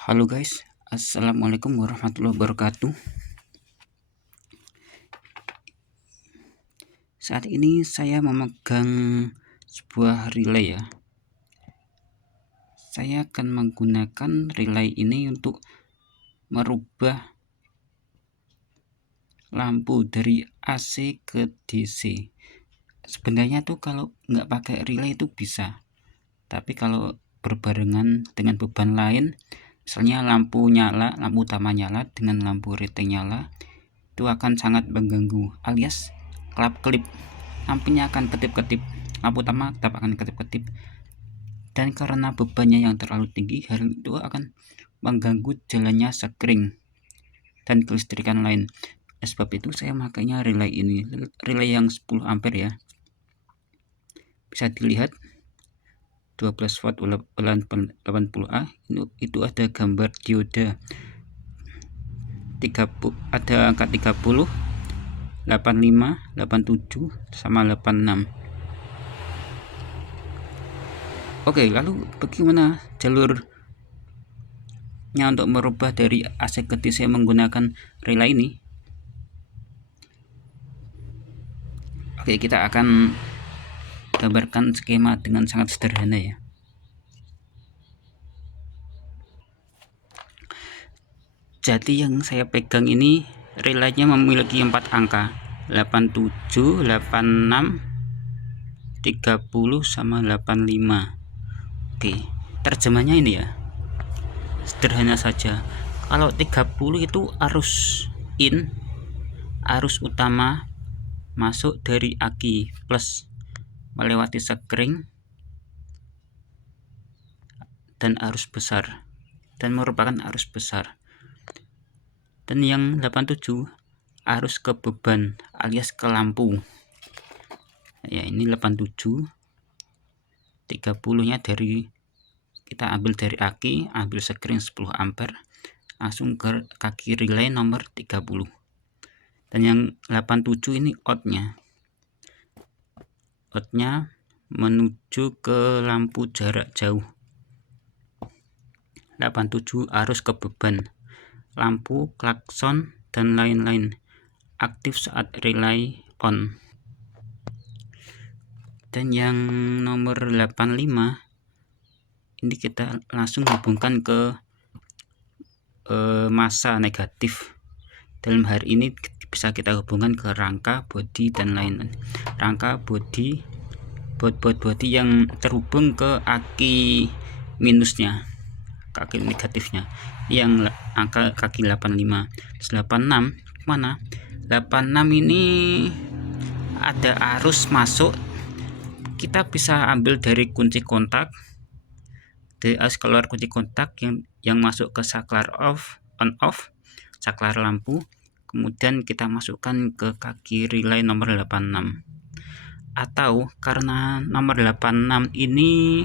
Halo guys, assalamualaikum warahmatullahi wabarakatuh. Saat ini saya memegang sebuah relay ya. Saya akan menggunakan relay ini untuk merubah lampu dari AC ke DC. Sebenarnya tuh kalau nggak pakai relay itu bisa, tapi kalau berbarengan dengan beban lain, misalnya lampu nyala, lampu utama nyala dengan lampu reteng nyala, itu akan sangat mengganggu, alias kelap-kelip, lampunya akan kedip-kedip, lampu utama tetap akan kedip-kedip, dan karena bebannya yang terlalu tinggi, hal itu akan mengganggu jalannya sekring dan kelistrikan lain. Sebab itu saya makanya relay ini, relay yang 10 ampere ya. Bisa dilihat 12 watt 80A, itu ada gambar dioda 30, ada angka 30, 85, 87 sama 86. Oke, lalu bagaimana jalurnya untuk merubah dari AC ke DC menggunakan relay ini? Oke, kita akan gambarkan skema dengan sangat sederhana ya. Jadi yang saya pegang ini relaynya memiliki 4 angka, 87, 86, 30 sama 85. Oke, terjemahnya ini ya. Sederhana saja. Kalau 30 itu arus in, arus utama masuk dari aki plus melewati sekring dan arus besar, dan merupakan arus besar. Dan yang 87 arus ke beban alias ke lampu ya, ini 87, 30 nya dari kita ambil dari aki, ambil sekring 10 ampere langsung ke kaki relay nomor 30. Dan yang 87 ini outnya menuju ke lampu jarak jauh. 87 arus ke beban, lampu, klakson, dan lain-lain aktif saat relay on. Dan yang nomor 85 ini kita langsung hubungkan ke massa negatif. Dalam hari ini bisa kita hubungkan ke rangka, bodi, dan lain-lain. Rangka, bodi, bodi yang terhubung ke aki minusnya, kaki negatifnya, yang angka kaki 85. 86 mana? 86 ini ada arus masuk, kita bisa ambil dari kunci kontak, dari arus keluar kunci kontak yang masuk ke saklar on off, saklar lampu, kemudian kita masukkan ke kaki relay nomor 86. Atau karena nomor 86 ini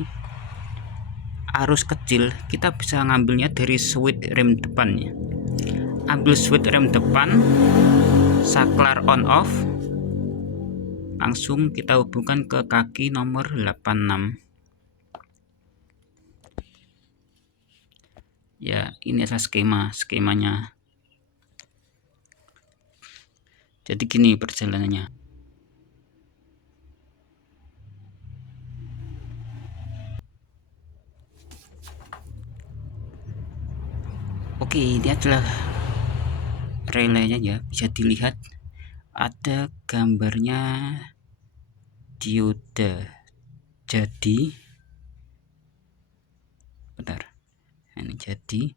arus kecil, kita bisa ngambilnya dari switch rem depannya. Ambil switch rem depan, saklar on off, langsung kita hubungkan ke kaki nomor 86. Ya, ini adalah skemanya. Jadi gini perjalanannya. Oke, ini adalah relaynya ya, bisa dilihat ada gambarnya dioda. Jadi bentar, ini jadi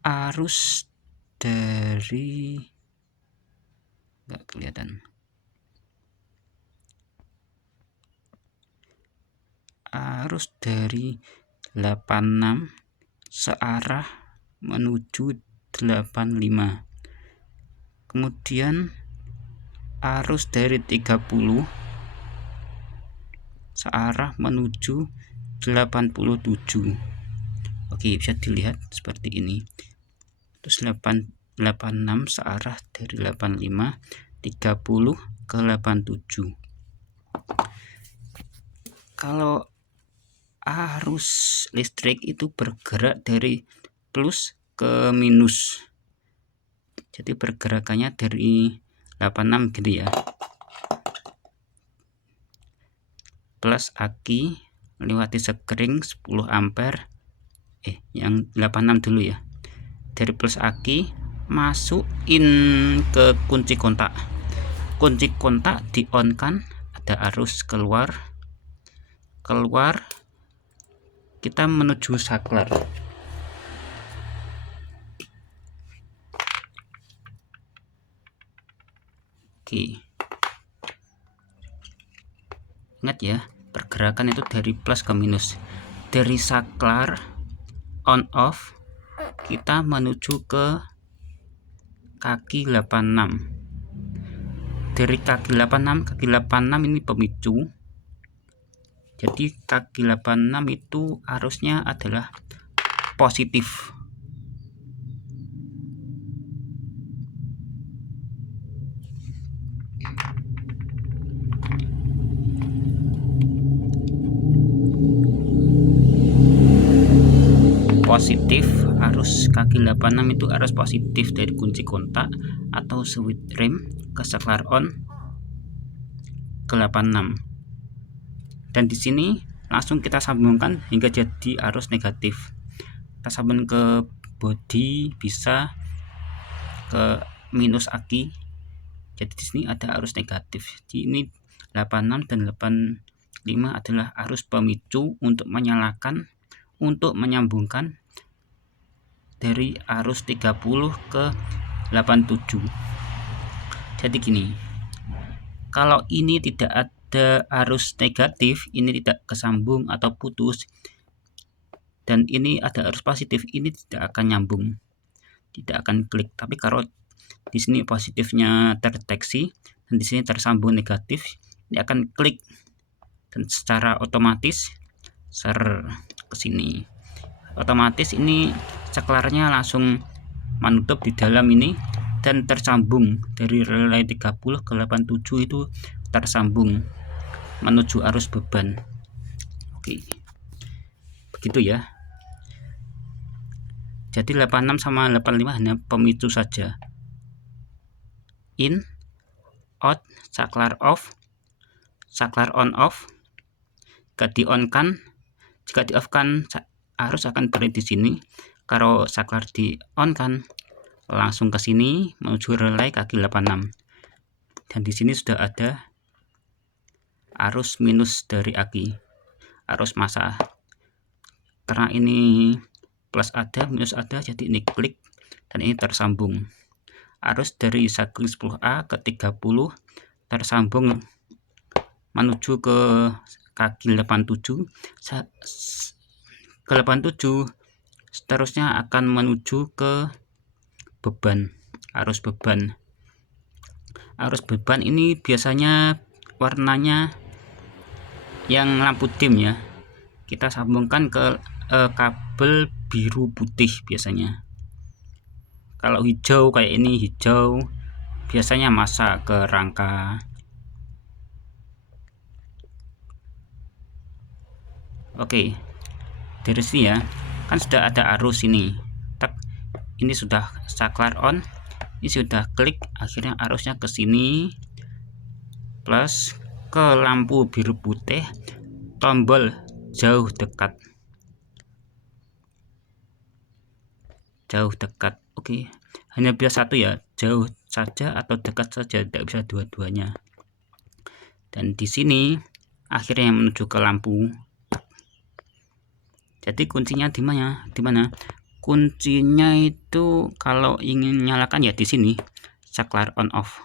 arus dari, nggak kelihatan, arus dari 86 searah menuju 85. Kemudian arus dari 30 searah menuju 87. Oke, bisa dilihat seperti ini. Terus 86 searah dari 85, 30 ke 87. Kalau arus listrik itu bergerak dari plus ke minus. Jadi pergerakannya dari 86 gitu ya. Plus aki lewati sekring 10 ampere. Yang 86 dulu ya. Dari plus aki masukin ke kunci kontak. Kunci kontak di on kan, ada arus keluar. Kita menuju saklar. Oke. Ingat ya, pergerakan itu dari plus ke minus. Dari saklar on off kita menuju ke kaki 86. Dari kaki 86 ini pemicu. Jadi kaki 86 itu arusnya adalah positif. Arus kaki 86 itu arus positif dari kunci kontak atau switch rem ke saklar on ke 86. Dan di sini langsung kita sambungkan hingga jadi arus negatif. Kita sambung ke bodi, bisa ke minus aki. Jadi di sini ada arus negatif. Jadi ini 86 dan 85 adalah arus pemicu untuk menyalakan, untuk menyambungkan dari arus 30 ke 87. Jadi gini, kalau ini tidak ada arus negatif, ini tidak kesambung atau putus, dan ini ada arus positif, ini tidak akan nyambung, tidak akan klik. Tapi kalau di sini positifnya terdeteksi dan di sini tersambung negatif, ini akan klik dan secara otomatis ke sini. Otomatis ini saklarnya langsung menutup di dalam ini dan tersambung dari relay 30 ke 87 itu tersambung menuju arus beban. Oke. Begitu ya. Jadi 86 sama 85 hanya pemicu saja. In, out, saklar off, saklar on off. Jika di on kan, jika di off kan arus akan berhenti di sini. Kalau saklar di on kan langsung ke sini menuju relay kaki 86. Dan di sini sudah ada arus minus dari aki, arus massa. Karena ini plus ada, minus ada, jadi ini klik dan ini tersambung. Arus dari saklar 10A ke 30 tersambung menuju ke kaki 87. Ke 87 seterusnya akan menuju ke beban, arus beban. Arus beban ini biasanya warnanya yang lampu dim ya. Kita sambungkan ke kabel biru putih biasanya. Kalau hijau kayak ini, hijau biasanya massa ke rangka. Oke, dari sini ya, kan sudah ada arus ini. Ini sudah saklar on, ini sudah klik, akhirnya arusnya ke sini plus ke lampu biru putih, tombol jauh dekat. Oke, hanya bisa satu ya, jauh saja atau dekat saja, tidak bisa dua-duanya. Dan di sini akhirnya menuju ke lampu. Jadi kuncinya di mana? Kuncinya itu kalau ingin nyalakan ya di sini, saklar on off.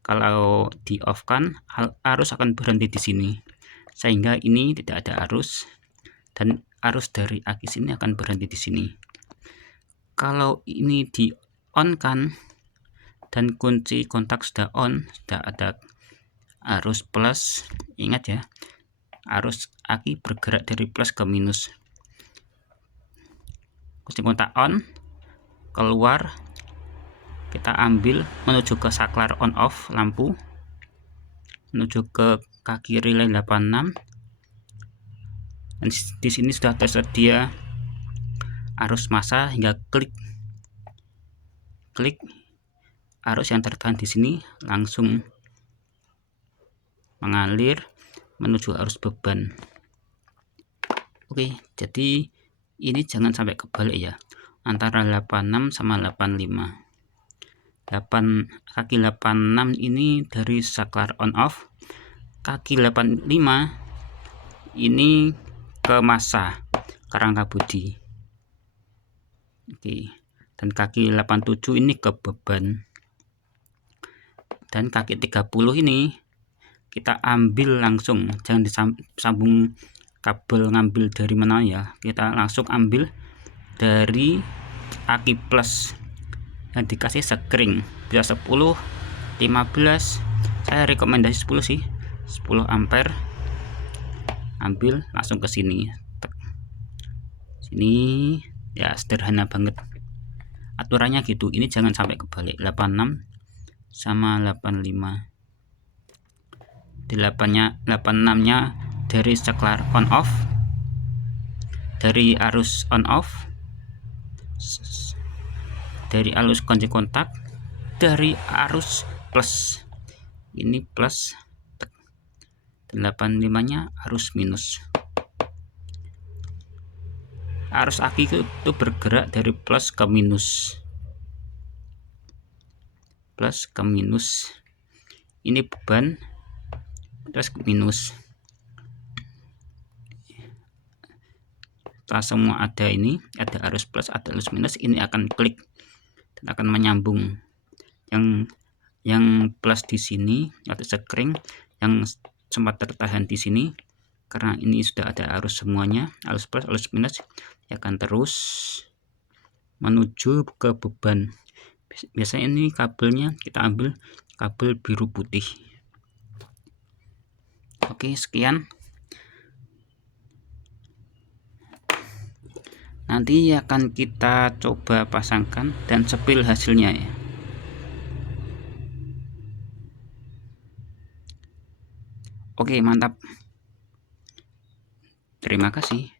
Kalau di off kan arus akan berhenti di sini, sehingga ini tidak ada arus dan arus dari aki sini akan berhenti di sini. Kalau ini di on kan dan kunci kontak sudah on, sudah ada arus plus. Ingat ya, arus aki bergerak dari plus ke minus. Kunci kontak on, keluar, kita ambil menuju ke saklar on off lampu, menuju ke kaki relay 86. Dan di sini sudah tersedia arus massa hingga klik arus yang tertahan di sini langsung mengalir menuju arus beban. Oke, jadi ini jangan sampai kebalik ya, antara 86 sama 85. Kaki 86 ini dari saklar on off, kaki 85 ini ke massa, ke rangka bodi. Oke, dan kaki 87 ini ke beban. Dan kaki 30 ini kita ambil langsung, jangan disambung kabel, ngambil dari mana ya, kita langsung ambil dari aki plus yang dikasih sekring, bisa 10, 15, saya rekomendasi 10 sih, 10 ampere. Ambil langsung ke sini ya, sederhana banget aturannya gitu. Ini jangan sampai kebalik, 86 sama 85. 86 nya dari saklar on off, dari arus on off, dari arus kunci kontak, dari arus plus, ini plus, 85 nya arus minus. Arus aki itu bergerak dari plus ke minus, ini beban plus ke minus. Setelah semua ada ini, ada arus plus, ada arus minus, ini akan klik dan akan menyambung. Yang plus di sini atau sekring yang sempat tertahan di sini, karena ini sudah ada arus semuanya, arus plus, arus minus, ya akan terus menuju ke beban. Biasanya ini kabelnya kita ambil kabel biru putih. Oke, sekian. Nanti akan kita coba pasangkan dan sepil hasilnya ya. Oke, mantap. Terima kasih.